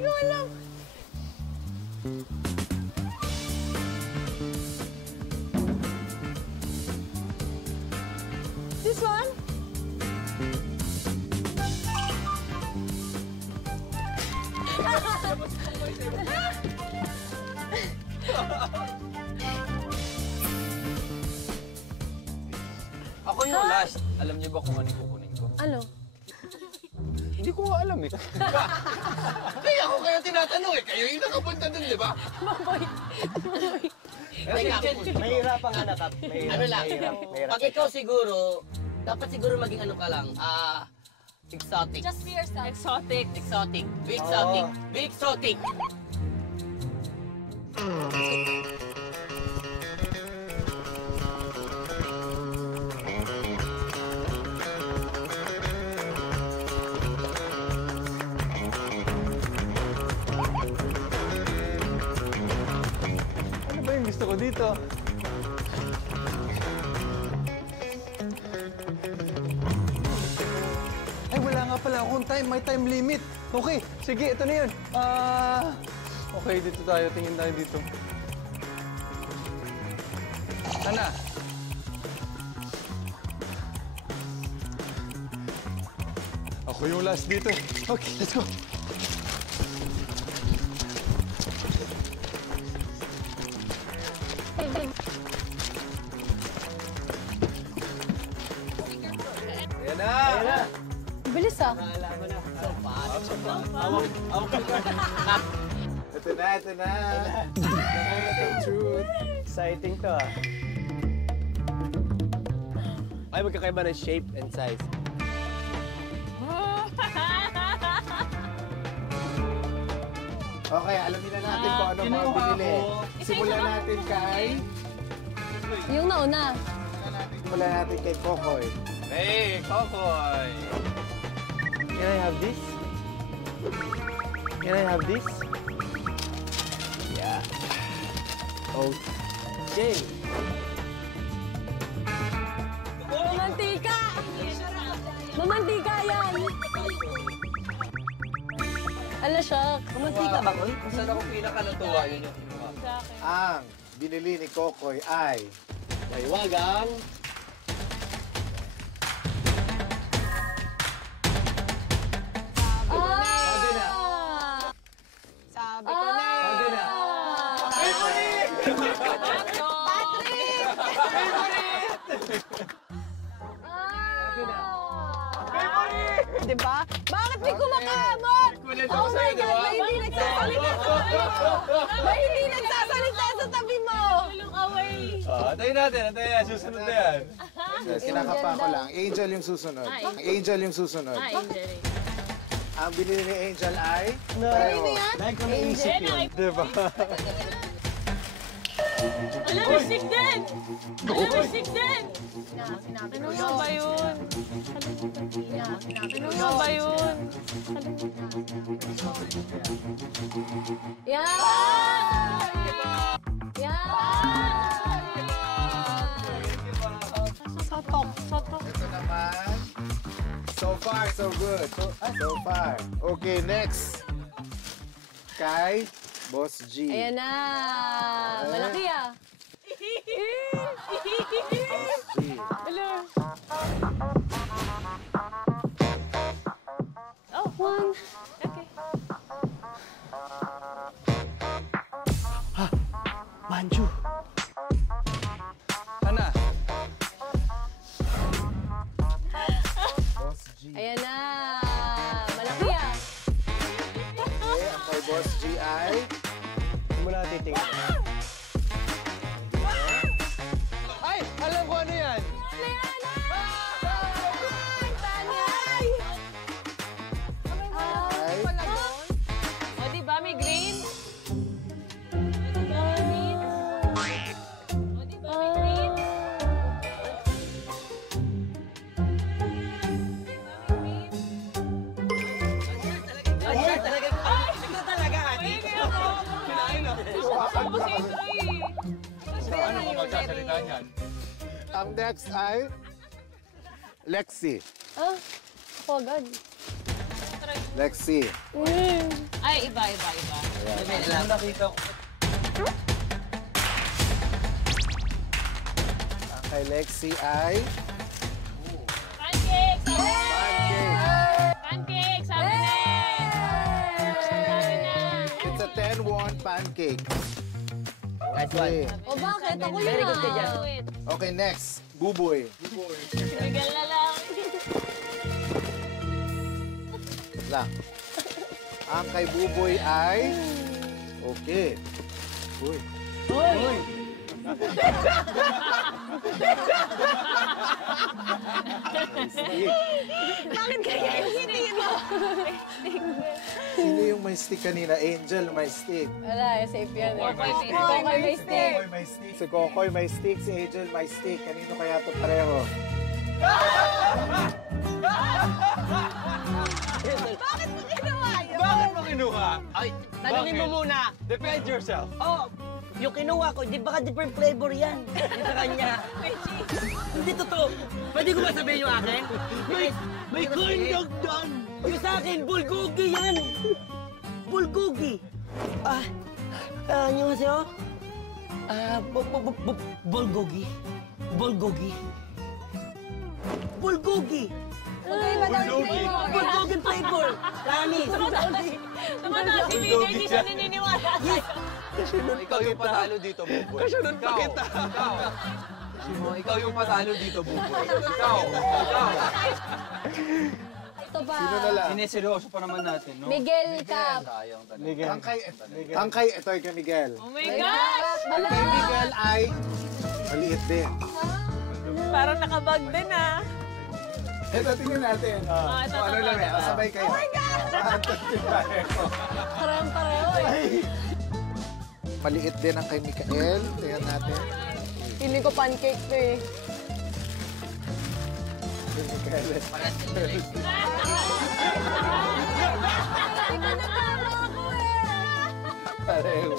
ko alam. This one? Ako yung last. Alam niyo ba kung ano yung kukunin ko? Ano? Hindi ko alam eh. Kaya ako kayo tinatanong eh. Kayo yung nakapunta dun, di ba? Maboy. Mahirap ang anak. Ano lang, pag ikaw siguro, dapat siguro maging ano ka lang, exotic. Just be yourself. Exotic. Exotic. Be exotic. Be exotic. Ano ba yung gusto ko dito? Ay, wala nga pala akong time. May time limit. Okay, sige, ito na yun. Okay, dito tayo. Tingin tayo dito. Ana. Ako yung last dito. Okay, let's go. Ayan na! Ayan na! Bilis ah. Ito na, ito na. Truth. Exciting to ah. Ay, magkakaiba ng shape and size. Okay, alamin na natin kung ano mga binili. Simulan natin kay... Yung nauna. Simulan natin kay Kokoy. Hey, Kokoy! Can I have this? Can I have this? Yeah. Okay. Mamantika! Mamantika yan! Ala siya, mamantika ba ko? Saan ako pinaka-natuwa yun yung kinuha? Ang binili ni Kokoy ay... Maiwagang. Sabi ko na! Sabi na. Diba? Bakit may kumakamot? Oh my God! May hindi nagsasalita sa tabi mo! May hindi nagsasalita sa tabi mo! Look away! Antayin natin, antayin yan. Susunod na yan. Kinakapa ko lang. Angel yung susunod. Angel yung susunod. Angel. Ang binili ni Angel ay... No. Pareho. Dahil ko naisip yun. Diba? Ala, lipstick din! Ala, lipstick din! Ano nga ba yun? Ano nga ba yun? Yan! Yan! Sotok, sotok. Ito naman. So far, so good. So far. Okay, next. Kay Boss G. Ayan na! Malaki ah! Boss G. Hello! Oh, one. Okay. Manju. Ana. Boss G. Ayan na! Malaki ah! Okay, ang kay Boss G ay... Hindi mo na titingnan. Ay! Alam ko ano yan! Ay... O, diba may green? Diba may green? O, diba may green? Ano ko magsasalita niyan? Ang next ay... Lexi. Ah, ako agad. Lexi. Ay, iba. Ano nakita ko? Ang kay Lexi ay... Pancake! Pancake. Pancake! Sabi na eh! Sabi na! It's a 10 won pancake. Nice one. Okay. O bakit? Ako yun Very good ka dyan. Okay, next. Buboy. Miguel na lang. Lang. Ang kay Buboy ay... Okay. Uy. Stick. Bakit kaya yung hindi mo? Sino yung may stick kanina? Angel, may stick. Wala, safe yan eh. Kokoy may stick. Si Kokoy may stick, si Angel may stick. Kanino kaya ito pareho? Bakit mo ginawa yun? Bakit mo kinuha? Ay, tanungin mo muna. Defend yourself. Oh, yung kinuha ko, di baka different flavor yan. Yung sa kanya. Hindi totoo. Pwede ko ba sabihin yung akin? May corn dog doon. Yung sa akin, bulgogi yan. Bulgogi. Ano kasi oh? Bulgogi. Bulgogi. Bulgogi. Magkaiba daw yung flavor. Bulgogi flavor. Promise. Tumataas si BJ, hindi siya naniniwala. Yes. Ikaw yung patalo dito, Buboy. Kasunod pa kita. Ikaw yung patalo dito, Buboy. Ikaw. Ito pa. Sino na lang? Sineseryoso pa naman natin, no? Miguel Cap. Sayang talaga. Ang kay ito ay kay Miguel. Oh my gosh! Ang kay Miguel ay maliit din. Parang nakabag din ah. Ito, tingnan natin. ito, Ano ito, lang ito. yan? Sabay kayo. Oh my God! Parang-pareho eh. Maliit din ang kay Mikael. Tingnan natin. Feeling ko pancake to eh. Kay Mikael. Iba na tama ako eh. Pareho.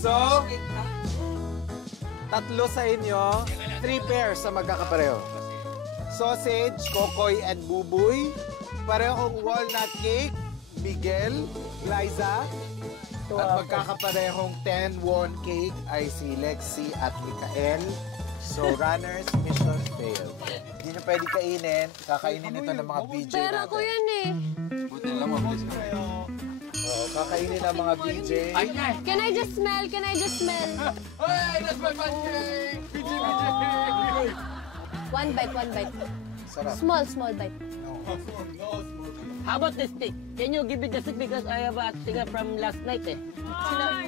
So, tatlo sa inyo, 3 pairs sa magkakapareho. Sausage, Kokoy, and Buboy. Parehong walnut cake, Miguel, Liza. At magkakaparehong 10 won cake ay si Lexi at Mikael. So, runners, mission failed. Hindi na pwede kainin. Kakainin ito ng mga BJ Pera ko natin. yan eh. Buti lang, mabilis ka. Oo, kakainin ng mga BJ. Can I just smell? Can I just smell? Hey, that's my pancake! BJ! One bite. Sarap. Small bite. How about the stick? Can you give me the stick because I have a thing from last night eh.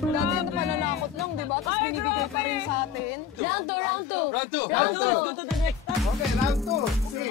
Dati ito pananakot lang, di ba? Tapos binibigay pa rin sa atin. Round 2. Round two. Let's go to the next stop. Okay, round 2. See.